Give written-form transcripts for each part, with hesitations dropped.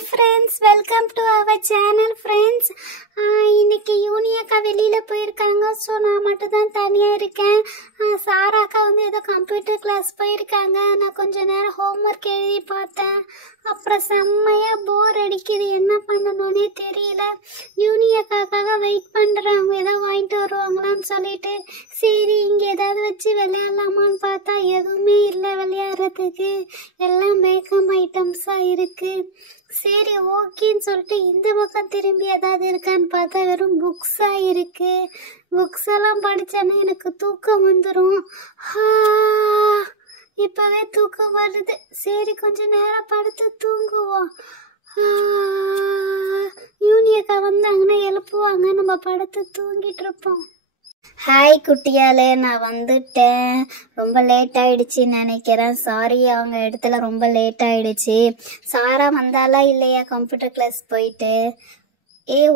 Hi friends, welcome to our channel friends. இன்னைக்கு யூனி அக்கா வெளியில் போயிருக்காங்க. ஸோ நான் மட்டும் தான் தனியாக இருக்கேன். சாரா அக்கா வந்து ஏதோ கம்ப்யூட்டர் கிளாஸ் போயிருக்காங்க. நான் கொஞ்ச நேரம் ஹோம்ஒர்க் எழுதி பார்த்தேன். அப்புறம் செம்மையாக போர் அடிக்குது, என்ன பண்ணணும்னே தெரியல. யூனி அக்காக்காக வெயிட் பண்ணுறேன், அவங்க ஏதோ வாங்கிட்டு வருவாங்களான்னு சொல்லிட்டு. சரி இங்கே ஏதாவது வச்சு விளையாடலாமான்னு பார்த்தா எதுவுமே இல்லை விளையாடுறதுக்கு, எல்லாம் மேக்கப் ஐட்டம்ஸாக இருக்குது. சரி ஓகேன்னு சொல்லிட்டு இந்த பக்கம் திரும்பி ஏதாவது இருக்கான்னு பார்த்தா வெறும் புக்ஸாக இருக்குது. புக்ஸ் எல்லாம் படித்தேன்னா எனக்கு தூக்கம் வந்துடும். இப்போவே தூக்கம் வருது. சரி கொஞ்சம் நேரம் படுத்து தூங்குவோம். யூனி அக்கா வந்தாங்கன்னா எழுப்புவாங்க, நம்ம படுத்து தூங்கிட்டு இருப்போம். ஹாய் குட்டியாலே, நான் வந்துட்டேன். ரொம்ப லேட் ஆயிடுச்சுன்னு நினைக்கிறேன். சாரி, அவங்க இடத்துல ரொம்ப லேட் ஆயிடுச்சு. சாரா வந்தாலா இல்லையா கம்ப்யூட்டர் கிளாஸ் போயிட்டு?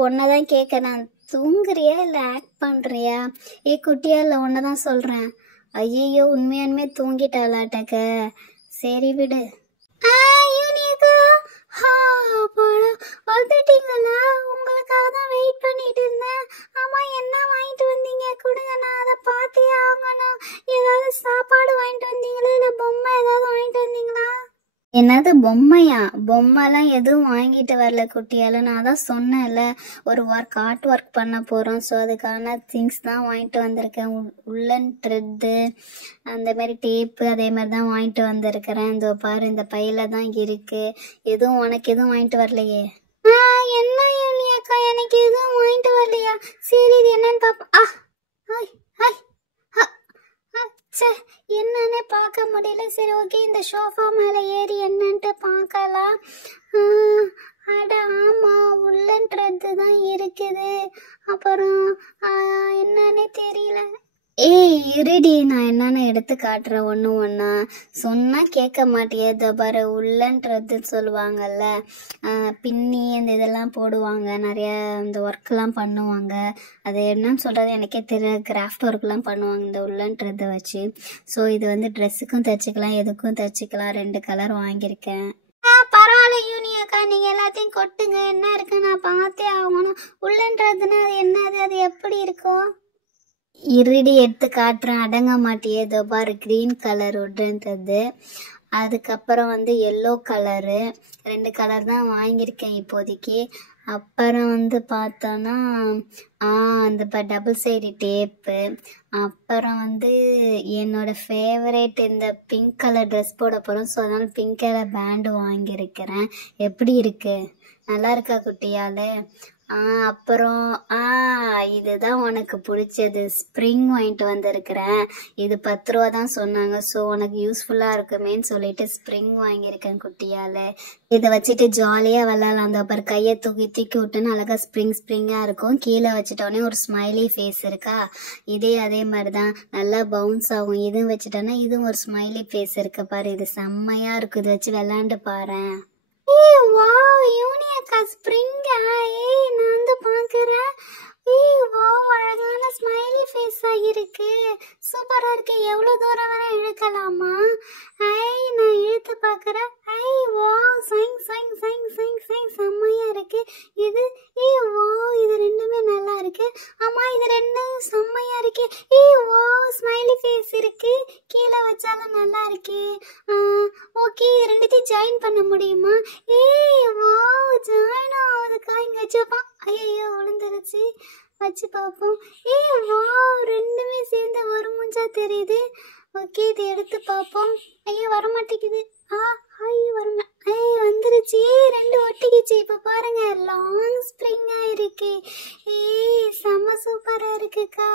ஒன்றை தான் கேட்குறேன், தூங்குறியா இல்லை ஆக்ட் பண்ணுறியா? குட்டியால ஒன்றை தான் சொல்கிறேன். ஐயோ உண்மையானுமே தூங்கிட்டாளாட்டக்க. சரி விடு. வந்துட்டீங்களா? உங்களுக்காக தான் வெயிட் பண்ணிட்டு இருந்தேன். ஆமா, என்ன வாங்கிட்டு வந்தீங்க? கொடுங்க, நான் அதை பார்த்தே ஆகணும். ஏதாவது சாப்பாடு வாங்கிட்டு வந்தீங்களா இல்லை பொம்மை ஏதாவது வாங்கிட்டு வந்தீங்களா? என்னது பொம்மையா? பொம்மைலாம் எதுவும் வாங்கிட்டு வரல குட்டியால. நான் தான் சொன்னேன்ல, ஒரு ஆர்ட் ஒர்க் பண்ண போகிறோம். ஸோ அதுக்கான திங்ஸ் தான் வாங்கிட்டு வந்திருக்கேன். உள்ளன் த்ரெட்டு, அந்த மாதிரி டேப்பு, அதே மாதிரி தான் வாங்கிட்டு வந்திருக்கிறேன். இந்த பாரு, இந்த பையில தான் இருக்கு. எதுவும் உனக்கு எதுவும் வாங்கிட்டு வரலையே? என்ன யூனி அக்கா, எனக்கு எதுவும் வாங்கிட்டு வரலையா? சரி இது என்னன்னு பாப்பா. என்னன்னே பார்க்க முடியல. சரி ஓகே, இந்த சோஃபா மேலே ஏறி என்னன்ட்டு பார்க்கலாம். அட ஆமா, உள்ளன்றது தான் இருக்குது. அப்புறம் என்னன்னே தெரியல. இருடி, நான் என்னன்னு எடுத்து காட்டுறேன் ஒன்று ஒன்றா. சொன்னால் கேட்க மாட்டியே. இதோ பாரு, உள்ளன்றது சொல்லுவாங்கல்ல, பின்னி அந்த இதெல்லாம் போடுவாங்க, நிறைய இந்த ஒர்க்கெலாம் பண்ணுவாங்க. அது என்னன்னு சொல்கிறது எனக்கே தெரியல. கிராஃப்ட் ஒர்க்லாம் பண்ணுவாங்க இந்த உள்ளன்றதை வச்சு. ஸோ இது வந்து ட்ரெஸ்ஸுக்கும் தைச்சிக்கலாம், எதுக்கும் தைச்சிக்கலாம். 2 கலர் வாங்கியிருக்கேன். பரவாயில்ல யூனி அக்கா, நீங்கள் எல்லாத்தையும் கொட்டுங்க, என்ன இருக்கு நான் பார்த்தே ஆகணும். உள்ளன்றதுன்னா அது என்னது, அது எப்படி இருக்கும்? இருடி எடுத்து காட்டுறேன், அடங்க மாட்டியே. இதோ பாரு, க்ரீன் கலர் உட்ன்றது. அதுக்கப்புறம் வந்து எல்லோ கலரு, 2 கலர் தான் வாங்கியிருக்கேன் இப்போதைக்கு. அப்புறம் வந்து பார்த்தோன்னா அந்த டபுள் சைடு டேப்பு. அப்புறம் வந்து என்னோட ஃபேவரேட் இந்த பிங்க் கலர் ட்ரெஸ் போட போகிறோம். ஸோ அதனால் பிங்க் கலர் பேண்டு வாங்கியிருக்கிறேன். எப்படி இருக்கு, நல்லா இருக்கா குட்டியால்? அப்புறம் இதுதான் உனக்கு பிடிச்சது, ஸ்ப்ரிங் வாங்கிட்டு வந்திருக்கிறேன். இது 10 ரூபா தான் சொன்னாங்க. ஸோ உனக்கு யூஸ்ஃபுல்லாக இருக்குமேன்னு சொல்லிட்டு ஸ்ப்ரிங் வாங்கியிருக்கேன் குட்டியால். இதை வச்சுட்டு ஜாலியாக விளாட்லாம். அந்த அப்புறம் கையை தூக்கி தூக்கி விட்டுன்னு அழகாக ஸ்ப்ரிங்காக இருக்கும். கீழே வச்சுட்டோன்னே ஒரு ஸ்மைலி ஃபேஸ் இருக்கா, அதே மாதிரி தான் நல்லா பவுன்ஸ் ஆகும். இதுவும் வச்சுட்டோன்னா இதுவும் ஒரு ஸ்மைலி ஃபேஸ் இருக்கு பாரு. இது செம்மையாக இருக்கும், இது வச்சு விளாண்டு பாரு. வாவ் யூனி அக்கா, ஸ்ப்ரிங்கா? நான் வந்து பார்க்குறேன். வாவ், அழகான ஸ்மைலி ஃபேஸாக இருக்கு, சூப்பராக இருக்கு. எவ்வளோ தூரம் வரை இழுக்கலாமா? நான் இழுத்து பார்க்குறேன். Wow, saying saying saying saying saying, செம்மையாக இருக்கு இது. வாவ், இது ரெண்டுமே நல்லா இருக்கு. ஆமாம், இது ரெண்டும் செம்மையாக இருக்கு. வாவ், ஸ்மைலி ஃபேஸ் இருக்கு, கீழே வச்சாலும் நல்லா இருக்கு. ஓகே, இது ரெண்டுத்தையும் ஜாயின் பண்ண முடியுமா? வாவ், ஜாயின் ஆகுதுக்கா. இங்கே வச்சுப்பா. ஐயோ விழுந்துருச்சு, வச்சு பார்ப்போம். வாவ், ரெண்டுமே சேர்ந்து ஒரு மூஞ்சா தெரியுது. ஓகே, இதை எடுத்து பார்ப்போம். ஐயோ வரமாட்டேங்குது. வரமா வந்துருச்சு. 2 ஒட்டிக்கிச்சு. இப்போ பாருங்க, லாங் ஸ்ப்ரிங்காக இருக்கு. செம்ம சூப்பராக இருக்குக்கா.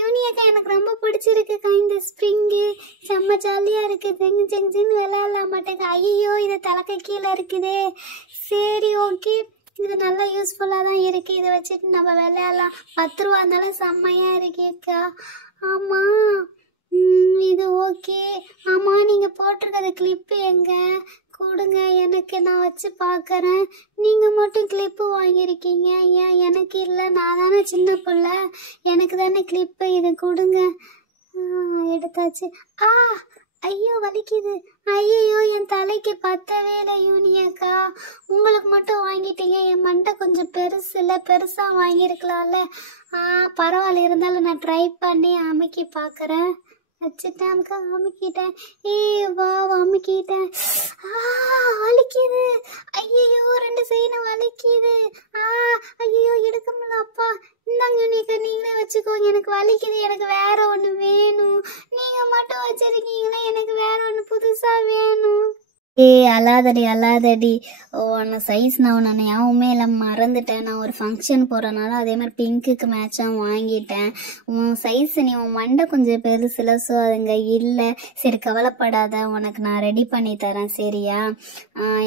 யூனி அக்கா, எனக்கு ரொம்ப பிடிச்சிருக்குக்கா இந்த ஸ்ப்ரிங்கு. செம்ம ஜாலியாக இருக்குது. ஜெங்கு விளையாடலாம் மாட்டேங்க. ஐயோ, இது தலைக்க கீழே இருக்குதே. சரி ஓகே, இது நல்லா யூஸ்ஃபுல்லாக தான் இருக்குது. இதை வச்சுட்டு நம்ம விளையாடலாம். 10 ரூபா இருந்தாலும் செம்மையாக இருக்கேக்கா. ஆமாம், இது ஓகே. ஆமாம், நீங்கள் போட்டிருக்கிறது கிளிப்பு எங்கே கொடுங்க, எனக்கு நான் வச்சு பார்க்குறேன். நீங்கள் மட்டும் கிளிப்பு வாங்கியிருக்கீங்க, ஏன் எனக்கு இல்லை? நான் தானே சின்ன பிள்ளை, எனக்கு தானே கிளிப்பு. இது கொடுங்க. எடுத்தாச்சு. ஐயோ வலிக்குது. ஐயோ, என் தலைக்கு பத்தவே இல்லை யூனி அக்கா. உங்களுக்கு மட்டும் வாங்கிட்டீங்க. என் மண்டை கொஞ்சம் பெருசு இல்லை, பெருசாக வாங்கியிருக்கலாம்ல. பரவாயில்ல, இருந்தாலும் நான் ட்ரை பண்ணி அமுக்கி பார்க்குறேன். வச்சுட்டேன், அமுக்கிட்டேன். வா, அமுக்கிட்டேன். வலிக்குது. ஐயோ, 2 சைடும் வலிக்குது. ஐயோ, எடுக்க முடியல. அப்பா, இந்தாங்க, நீங்களே வச்சுக்கோங்க. எனக்கு வலிக்குது. எனக்கு வேற ஒன்று வேணும். நீங்க மட்டும் வச்சிருக்கீங்களா? எனக்கு வேற ஒன்று புதுசா வேணும். அல்லாதடி. உன்னை சைஸ் நான் ஞாபகமே இல்லை, மறந்துட்டேன். நான் ஒரு ஃபங்க்ஷன் போகிறனால அதே மாதிரி பிங்க்குக்கு மேட்சாக வாங்கிட்டேன். உன் சைஸ் நீ உன் மண்டை கொஞ்சம் பெருசுல, ஸோ அதுங்க இல்லை. சரி, கவலைப்படாத, உனக்கு நான் ரெடி பண்ணி தரேன், சரியா?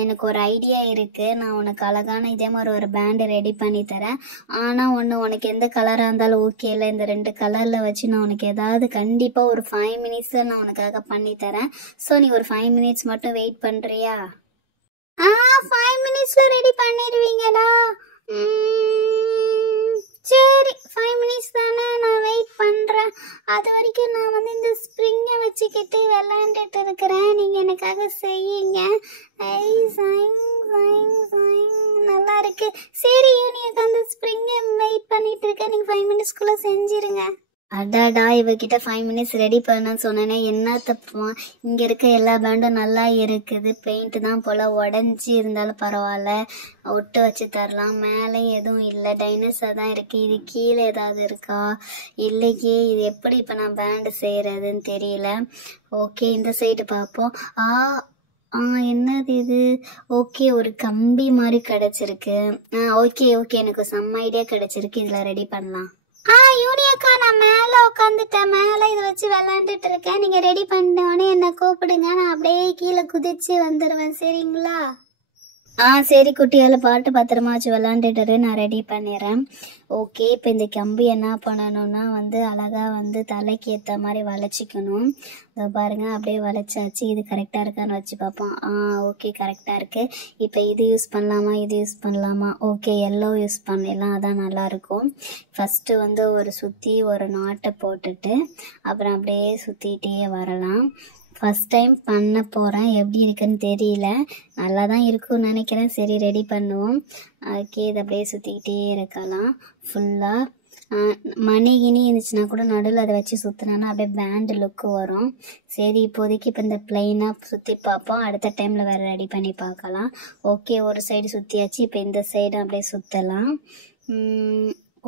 எனக்கு ஒரு ஐடியா இருக்குது. நான் உனக்கு அழகான இதே மாதிரி ஒரு பேண்டு ரெடி பண்ணி தரேன். ஆனால் உனக்கு எந்த கலராக இருந்தாலும் ஓகே இல்லை, இந்த 2 கலரில் வச்சு நான் உனக்கு ஏதாவது கண்டிப்பாக ஒரு 5 மினிட்ஸில் நான் உனக்காக பண்ணி தரேன். ஸோ நீ ஒரு 5 மினிட்ஸ் மட்டும் வெயிட் பண்ணுறியா? 5 மினிட்ஸ்ல ரெடி பண்ணிடுவீங்களா? சரி, 5 மினிட்ஸ் தானே, நான் வெயிட் பண்ணுறேன். அது வரைக்கும் நான் இந்த ஸ்ப்ரிங்கை வச்சுக்கிட்டு விளையாண்டுட்டு இருக்கிறேன். நீங்கள் எனக்காக செய்யுங்க. நல்லா இருக்கு. சரி, நீங்கள் அந்த ஸ்ப்ரிங்கை வெயிட் பண்ணிட்டு இருக்கேன். நீங்கள் 5 மினிட்ஸ்க்குள்ளே செஞ்சிருங்க. அடாடா, இவகிட்ட 5 மினிட்ஸ் ரெடி பண்ணன்னு சொன்னேனே, என்ன தப்புமா? இங்கே இருக்க எல்லா பேண்டும் நல்லா இருக்குது. பெயிண்ட் தான் போல் உடஞ்சி இருந்தாலும் பரவாயில்ல, ஒட்டு வச்சு தரலாம். மேலே எதுவும் இல்லை, டைனோசர் தான் இருக்குது. இது கீழே ஏதாவது இருக்கா? இல்லையே. இது எப்படி இப்போ நான் பேண்டு செய்கிறதுன்னு தெரியல. ஓகே, இந்த சைடு பார்ப்போம். என்னது இது? ஓகே, ஒரு கம்பி மாதிரி கிடச்சிருக்கு. ஓகே, எனக்கு செம்ம ஐடியா கிடச்சிருக்கு. இதில் ரெடி பண்ணலாம். யூனியக்கா, நான் மேலே உட்காந்துட்டேன். மேலே இதை வச்சு விளையாண்டுட்டு இருக்கேன். நீங்கள் ரெடி பண்ணிட்டோன்னே என்னை கூப்பிடுங்க, நான் அப்படியே கீழே குதிச்சு வந்துடுவேன், சரிங்களா? சரி குட்டியால், பாட்டு பத்திரமா வச்சு விளாண்டுட்டு நான் ரெடி பண்ணிடுறேன். ஓகே, இப்போ இந்த கம்பி என்ன பண்ணணும்னா அழகாக தலைக்கு ஏற்ற மாதிரி வளைச்சிக்கணும். இதை பாருங்கள், அப்படியே வளைச்சாச்சு. இது கரெக்டாக இருக்கான்னு வச்சு பார்ப்போம். ஓகே, கரெக்டாக இருக்குது. இப்போ இது யூஸ் பண்ணலாமா? ஓகே, எல்லோ யூஸ் பண்ணிடலாம், அதான் நல்லாயிருக்கும். ஃபஸ்ட்டு ஒரு சுற்றி ஒரு நாட்டை போட்டுட்டு அப்புறம் அப்படியே சுற்றிட்டே வரலாம். ஃபஸ்ட் டைம் பண்ண போகிறேன், எப்படி இருக்குன்னு தெரியல. நல்லா தான் இருக்கும்னு நினைக்கிறேன். சரி, ரெடி பண்ணுவோம். ஓகே, இதை அப்படியே சுற்றிக்கிட்டே இருக்கலாம் ஃபுல்லாக. மணி இருந்துச்சுன்னா கூட நடுவில் அதை வச்சு சுற்றினா அப்படியே பேண்டு லுக்கு வரும். சரி, இப்போதைக்கு இப்போ இந்த பிளெயினாக சுற்றி பார்ப்போம். அடுத்த டைமில் வேறு ரெடி பண்ணி பார்க்கலாம். ஓகே, ஒரு சைடு சுற்றியாச்சு. இப்போ இந்த சைடு அப்படியே சுற்றலாம்.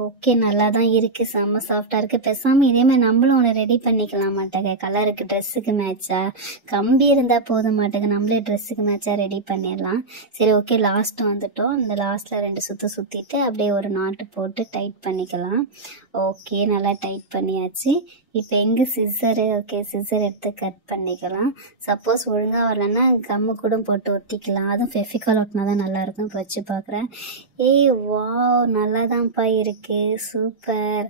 ஓகே, நல்லா தான் இருக்குது. செம்ம சாஃப்டாக இருக்குது. பேசாமல் இதே மாதிரி நம்மளும் ஒன்று ரெடி பண்ணிக்கலாம் மாட்டேங்க. கலருக்கு ட்ரெஸ்ஸுக்கு மேட்சாக கம்பி இருந்தால் போத மாட்டேங்க, நம்மளே ட்ரெஸ்ஸுக்கு மேட்சாக ரெடி பண்ணிடலாம். சரி, ஓகே, லாஸ்ட்டு வந்துட்டோம். இந்த லாஸ்ட்டில் 2 சுற்று சுற்றிட்டு அப்படியே ஒரு நாட்டு போட்டு டைட் பண்ணிக்கலாம். ஓகே, நல்லா டைட் பண்ணியாச்சு. இப்போ எங்கே சிசரு? ஓகே, சிசர் எடுத்து கட் பண்ணிக்கலாம். சப்போஸ் ஒழுங்காக வரலன்னா கம்மு கூட போட்டு ஒட்டிக்கலாம். அதுவும் ஃபெஃபிகால் ஒட்டினா தான் நல்லாயிருக்கும். இப்போ வச்சு பார்க்குறேன். வாவ், நல்லா தான்ப்பா இருக்குது, சூப்பர்.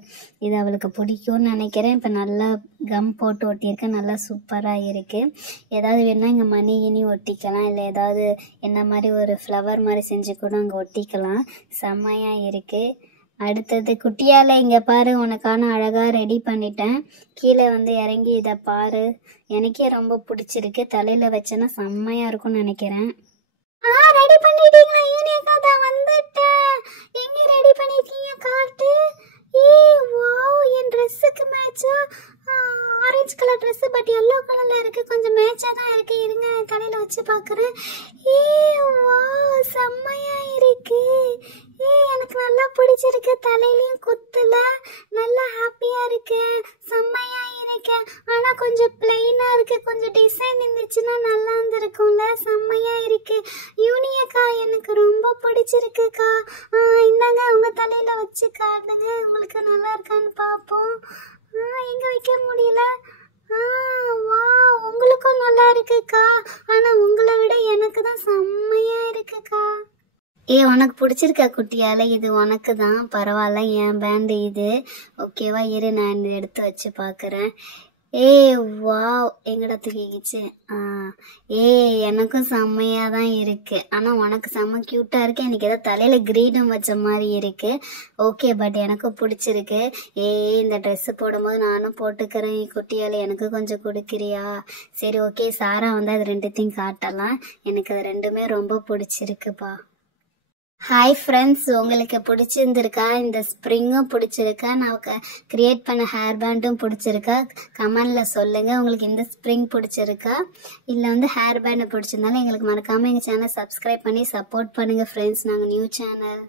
இது அவளுக்கு பிடிக்கும்னு நினைக்கிறேன். இப்போ நல்லா கம் போட்டு ஒட்டியிருக்கேன், நல்லா சூப்பராக இருக்குது. ஏதாவது வேணால் இங்கே மணி ஒட்டிக்கலாம், இல்லை ஏதாவது என்ன மாதிரி ஒரு ஃப்ளவர் மாதிரி செஞ்சு கூட அங்கே ஒட்டிக்கலாம். செம்மையாக இருக்குது. அடுத்தது குட்டியால், இங்கே பாரு, உனக்கான அழகாக ரெடி பண்ணிட்டேன். கீழே இறங்கி இதை பாரு. எனக்கே ரொம்ப பிடிச்சிருக்கு. தலையில் வச்சேன்னா செம்மையாக இருக்கும்னு நினைக்கிறேன். ரெடி பண்ணிட்டீங்களா? யூனியக்கா, தான் வந்துட்டேன். எங்க ரெடி பண்ணிருக்கீங்க? காட்டு. வாவ், என் ட்ரெஸ்ஸுக்கு மேட்சா orange colour dress, but yellow கலரில் இருக்குது. கொஞ்சம் மேட்சாக தான் இருக்குது. இருங்க, தலையில் வச்சு பார்க்குறேன். வாவ், செம்மையாக இருக்குது. எனக்கு நல்லா பிடிச்சிருக்கு. தலையிலையும் குத்துல நல்லா ஹாப்பியாக இருக்கேன். செம்மையாக இருக்கேன். ஆனால் கொஞ்சம் பிளெயினாக இருக்குது. கொஞ்சம் டிசைன் இருந்துச்சுன்னா நல்லா இருந்திருக்கும்ல. செம்மையாக இருக்குது. யூனியக்கா, எனக்கு ரொம்ப பிடிச்சிருக்குக்கா. இந்தாங்க, உங்கள் தலையில் வச்சு காட்டுங்க, உங்களுக்கு நல்லா இருக்கான்னு பார்ப்போம். எங்கே வைக்க முடியல. வா, உங்களுக்கும் நல்லா இருக்குக்கா. ஆனால் உங்களை விட எனக்கு தான் செம்மையாக இருக்குக்கா. உனக்கு பிடிச்சிருக்கா குட்டியால்? இது உனக்கு தான், பரவாயில்ல. என் பேண்டு இது, ஓகேவா? இரு, நான் இந்த எடுத்து வச்சு பார்க்குறேன். வாவ், எங்கடா தூக்கிக்கிச்சு? எனக்கும் செம்மையாக தான் இருக்குது. ஆனால் உனக்கு செம்ம க்யூட்டாக இருக்குது. எனக்கு ஏதோ தலையில் கிரீடம் வச்ச மாதிரி இருக்குது. ஓகே, பட் எனக்கும் பிடிச்சிருக்கு. இந்த ட்ரெஸ்ஸு போடும்போது நானும் போட்டுக்கிறேன். குட்டியால், எனக்கு கொஞ்சம் கொடுக்குறியா? சரி, ஓகே, சாரா அது 2த்தையும் காட்டலாம். எனக்கு அது 2மே ரொம்ப பிடிச்சிருக்குப்பா. ஹாய் ஃப்ரெண்ட்ஸ், உங்களுக்கு பிடிச்சிருந்துருக்கா? இந்த ஸ்ப்ரிங்கும் பிடிச்சிருக்கா? நான் கிரியேட் பண்ண ஹேர் பேண்டும் பிடிச்சிருக்கா? கமெண்டில் சொல்லுங்கள். உங்களுக்கு இந்த ஸ்ப்ரிங் பிடிச்சிருக்கா இல்லை ஹேர் பேண்டு பிடிச்சிருந்தாலும் எங்களுக்கு மறக்காமல் எங்கள் சேனலை சப்ஸ்கிரைப் பண்ணி சப்போர்ட் பண்ணுங்கள் ஃப்ரெண்ட்ஸ். நாங்கள் நியூ சேனல்.